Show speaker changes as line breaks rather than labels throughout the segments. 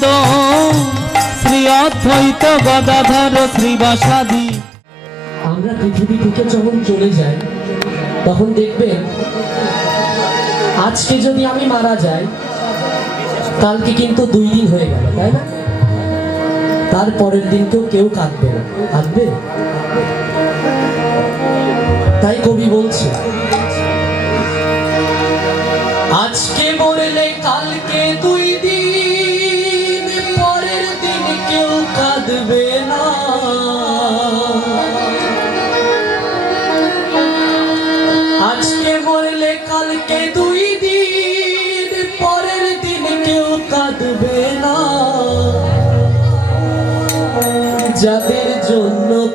প্রেমানন্দ শ্রী অদ্বৈত গদাধর শ্রীবাসাদি।
আমরা পৃথিবী থেকে যখন চলে যাই, তখন দেখবেন, আজকে যদি আমি মারা যাই, কালকে কিন্তু দুই দিন হয়ে গেল, তাই না? তারপরের দিনকেও কেউ কাঁদবে না। কাঁদবে? তাই কবি বলছে, আজকে মরলে কালকে দুই দিন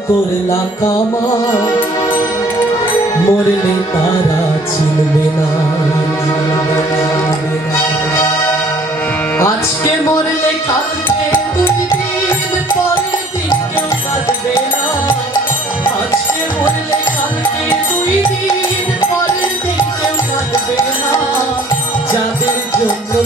করলা কামা মরলে তারা চিনবে না। আজকে মরলে কালকে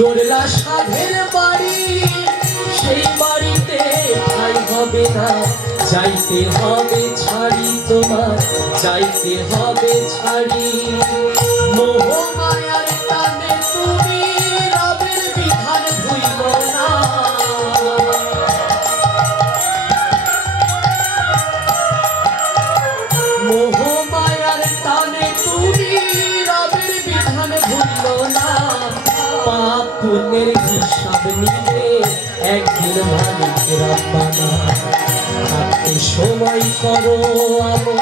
গড়লা সাধের বাড়ি, সেই বাড়িতে ঠাই হবে না। যাইতে হবে ছাড়ি তোমার, যাইতে হবে ছাড়ি। মোহ মায়ার হিসাব একদিন মালিক রব্বানা। থাকতে সময় করো আমল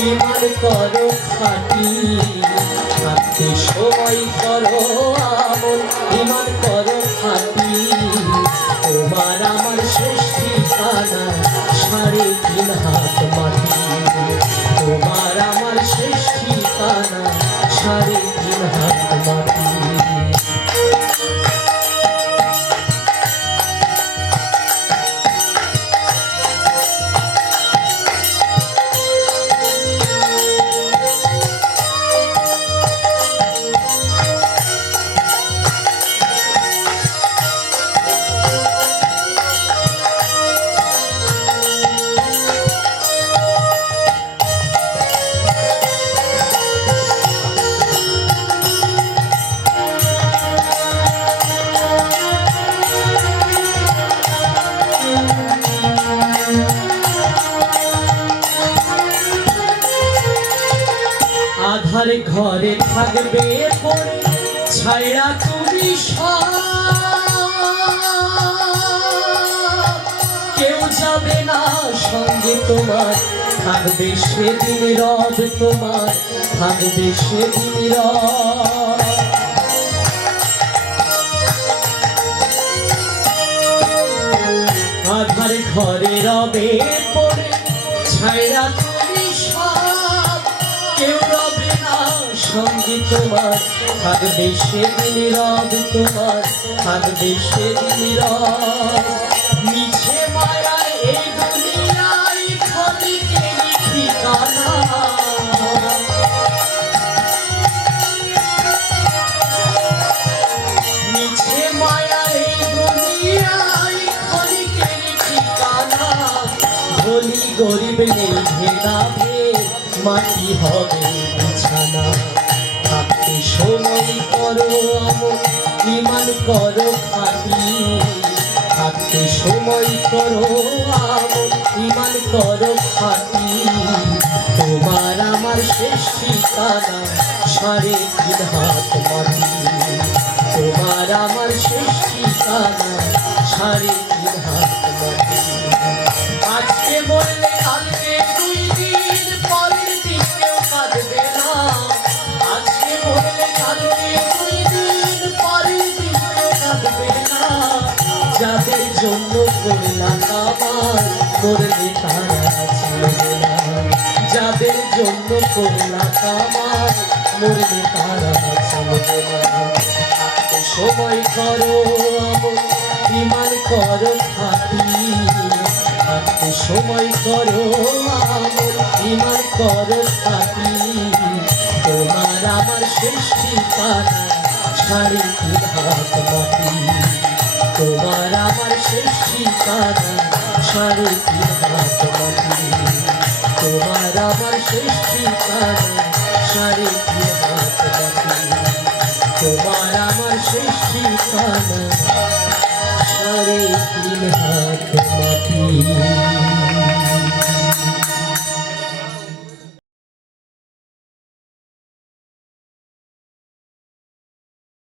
ইমান করো খাটি। থাকতে সময় করো আমল ইমান করো খাটি। তোমার আমার শেষ ঠিকানা, সাড়ে তিন হাত মাটি। তোমার আমার শেষ ঠিকানা, সাড়ে তিন হাত মাটি। ঘরে থাকবে পরে ছাইরা তুমি কেউ যাবে না সঙ্গে তোমার, থাকবে সেদিন রব তোমার, থাকবে সেদিন ঘরে রবে পড়ে ছাইরা সঙ্গে তোমার, থাকবে সেদিন রব তোমার, থাকবে সেদিন রব। মিছে মায়ায় এই দুনিয়ায় ধনী গরিব নেই মাটি হবে বিছানা। সময় করো আমন ইমান করো খাটি থাকতে সময় করো আমন ইমান করো খাটি তোমার আমার শেষ ঠিকানা তিন হাত মাটি। তোমার আমার শেষ ঠিকানা তিন হাত মাটি। আজকে বললে কালকে করলাম আমার করলে তারা ছিলবে না যাদের জন্য করলাম আমার মরলে করো ইমান করো থাকতে সময় করো ইমান তোমার আমার হাত মাটি তোমার আমার তিন হাত মাটি তোমার আমার শেষ ঠিকানা।